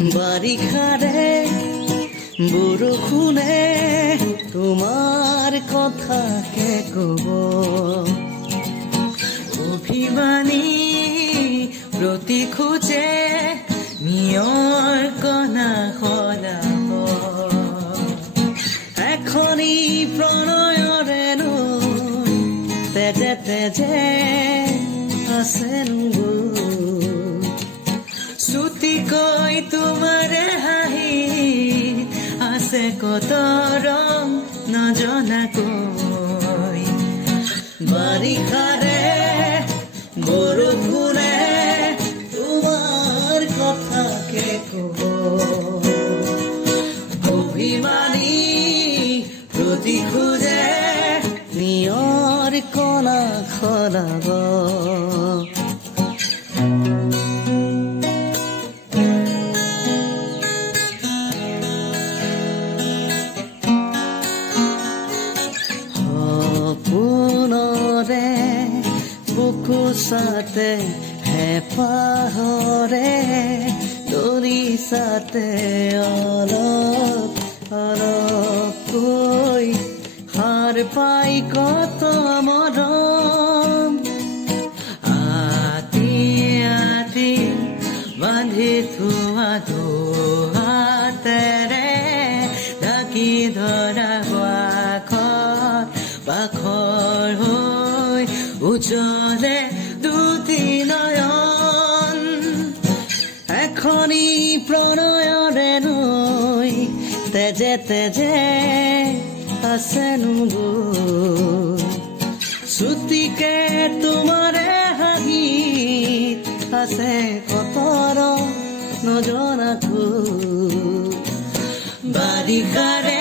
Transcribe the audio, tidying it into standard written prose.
বাৰিষাৰে বৰষুণে তোমাৰ কথাকে কব অভিমানী প্ৰতি খোজে নিয়ৰ কণা সলাব এখনি প্ৰণয়ৰে নৈ তেজে তেজে আছে চুটিকৈ তোমাৰ হাঁহি আছে কত ৰং নজনাকৈ বাৰিষাৰে বৰষুণে তোমাৰ কথাকে কব অভিমানী প্ৰতি খোজে নিয়ৰ কণা সলাব বুকুচাতে হেঁপাহৰে দৰিচাতে অলপ অলপকৈ সাৰ পাই কত মৰম আতি আতি বান্ধি থোৱা হাতেৰে ঢাকি ধৰা পাখৰ হৈ উজ্বলে দুটি নয়ন এখনি প্ৰণয়ৰে নৈ তেজে তেজে আছে চুটিকে তোমাৰে হাঁহিত আছে কতৰ নজনাকৈ বাৰিষাৰে